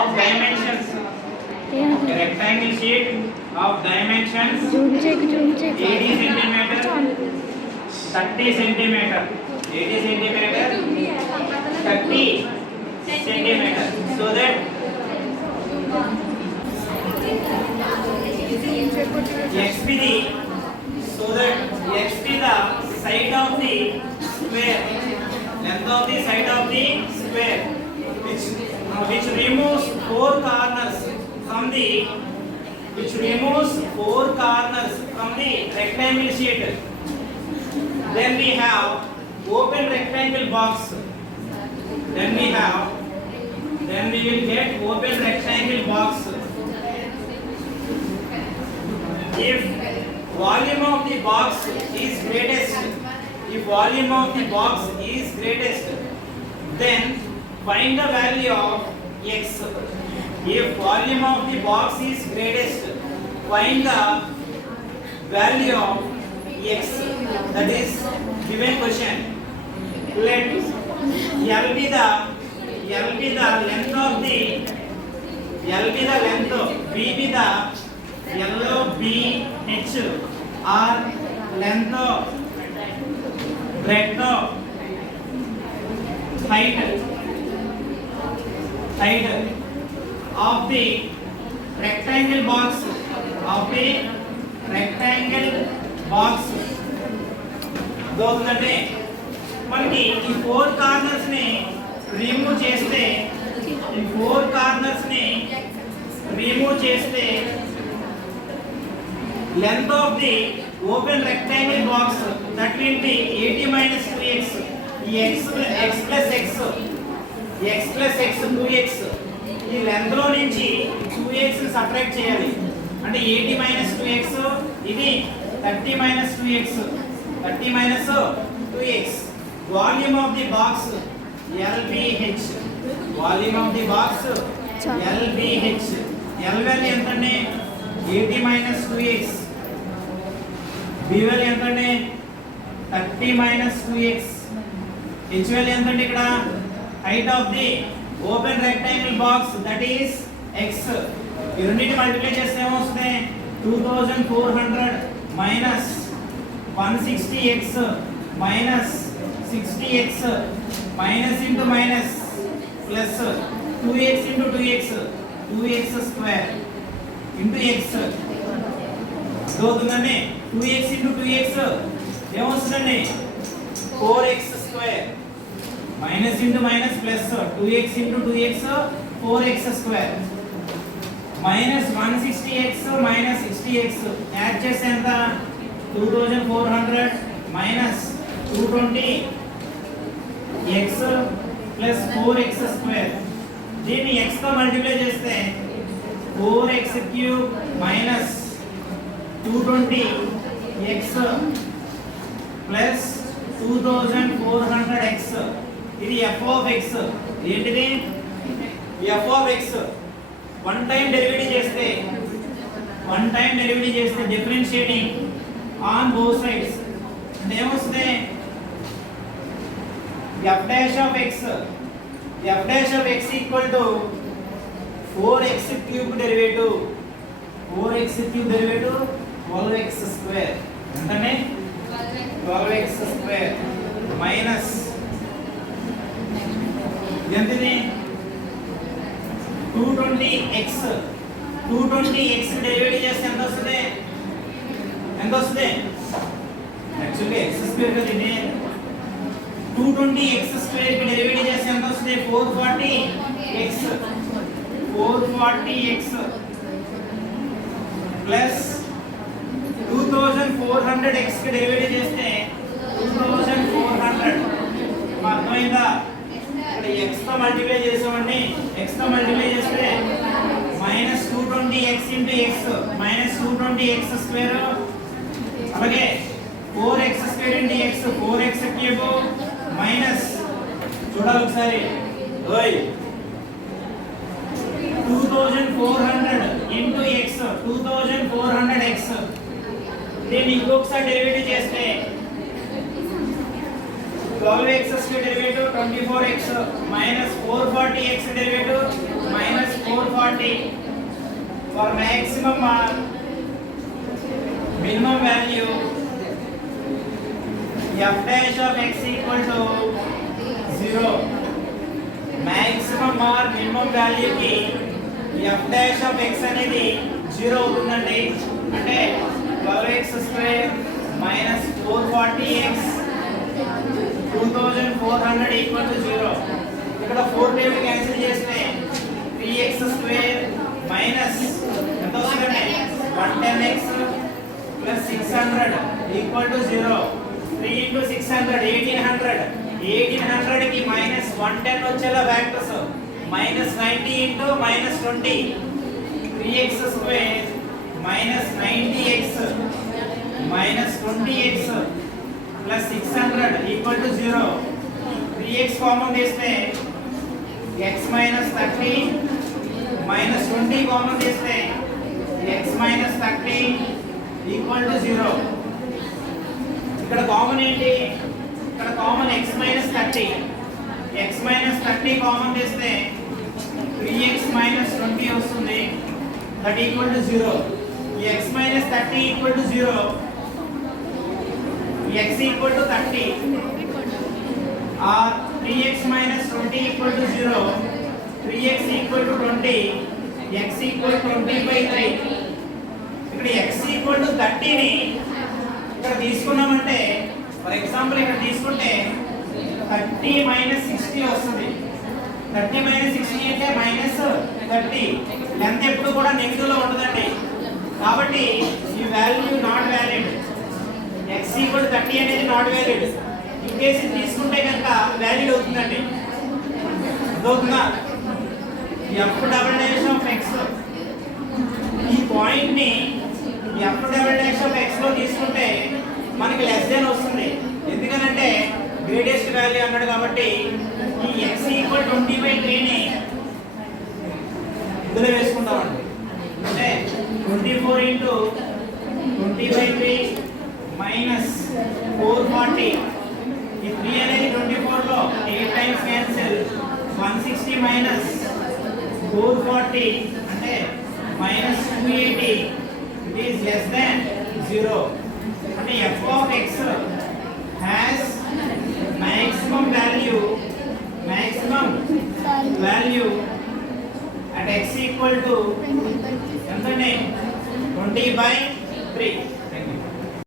of dimensions. A rectangle sheet of dimensions 80 centimeter, 30 centimeter, 80 centimeter, 30 centimeter. So that XP so that XP the side of the square, length of the side of the square, which removes four corners from the rectangle sheet. Then we have open rectangle box. Then we will get open rectangle box. If volume of the box is greatest, then find the value of x. If volume of the box is greatest, find the value of x. That is given question. Let L be the length of the B be the LBH or length of breadth of height of the rectangle box దోస్తుందంటే మనకి ఈ four corners ని రిమూవ్ చేస్తే length of the open rectangle box, that will be 80 minus 2x. x plus x 2x. ఈ లెంత్ లో నుంచి 2x separate చేయాలి. అంటే 80 minus 2x, ఇది 30 minus 2x. Volume of the box LBH. L value ఎంత అంటే 80 minus 2x. B వాల్యూ ఎంత అంటే 30 minus 2x. H వాల్యూ ఎంత అంటే ఇక్కడ height of the open rectangle box, that is x. ఈ రెండింటిని మల్టిప్లై చేస్తే ఏమొస్తుంది? 2400 minus 160x minus 60x minus into minus plus 2x into 2x square into x. అవుతుందండి 2x into 2x ఏమొస్తుందండి 4x square minus into minus plus 2x into 2x 4x square minus 160x minus 60x add చేస్తే ఎంత 2400 minus 220x plus 4x square. దీన్ని x తో మల్టిప్లై చేస్తే 4x cube minus 220x plus 2400x. ఇది f of x. ఏంటిది? f of x. One time derivative చేస్తే differentiating on both sides అంటే ఏమొస్తుంది? f dash of x equal to 4x cube derivative 12x square. ఎంతనే 12x square minus ఎంతది 220x derivative చేస్తే ఎంత వస్తుంది? యాక్చువల్లీ x స్క్వేర్ కదా ఇది. 220x స్క్వేర్ కి డెరివేటివ్ చేస్తే ఎంత వస్తుంది? 440x ప్లస్ 2400x కి డెరివేటివ్ చేస్తే 2400. అర్థమైందా? ఇక్కడ x తో మల్టిప్లై చేసామండి. x తో మల్టిప్లై చేస్తే minus 220x into x minus 220x square, అలాగే 4x square into x 4x cube minus చూడాలి ఒకసారి 2400 into x 2400x. దీన్ని ఇంకొకసారి డెరివేటివ్ చేస్తే 12x square derivative 24x minus 440x derivative minus 4 440 for maximum or minimum value f dash of x equal to 0. maximum or minimum value కి f dash of x అనేది 0 అవుతుందండి. అంటే 12x square minus 440x 2400 equal to 0. ఇక్కడ 4 table cancel చేస్తే 3x square minus ఎంత వస్తుందండి 110x plus 600 equal to 0. 3 into 600 1800 కి minus 110 వచ్చేలా factors minus 90 into minus 20 3x square minus 90x minus 20x plus 600 equal to 0. 3x common తీస్తే x minus 30 minus 20 కామన్ తీస్తే x minus 30 equal to 0. ఇక్కడ కామన్ ఏంటి? ఇక్కడ కామన్ x minus 30 కామన్ తీస్తే 3x minus 20 వస్తుంది. that equal to 0. x minus 30 equal to 0. x equal to 30 or 3x minus 20 equal to 0. 3x equal to 20. x equal to 20 by 3. ఇక్కడ x equal to 30 ని ఇక్కడ తీసుకున్నామంటే for example ఇక్కడ తీసుకుంటే 30 minus 60 వస్తుంది. 30 minus 60 అంటే minus 30. లెంత్ ఎప్పుడు కూడా నెగటివ్ లో ఉంటుందండి. కాబట్టి ఈ value not valid. x equal to 30 అనేది నాట్ వ్యాలిడ్. ఇన్ కేసు తీసుకుంటే కనుక వ్యాలిడ్ అవుతుందండి. అదవుతుందా? f double dash of x ఈ పాయింట్ ని f double dash of x లో తీసుకుంటే మనకి లెస్ దెన్ వస్తుంది. ఎందుకనంటే గ్రేటెస్ట్ వాల్యూ అన్నాడు కాబట్టి ఈ x ఈక్వల్ 20/3 ని ఇందులో వేసుకుంటామండి. అంటే 24 into 20/3 minus 440. ఈ 3 అనేది 24 లో 8 టైమ్స్ క్యాన్సిల్ 160 minus 440 అంటే minus 280. it is less than 0. అంటే f of x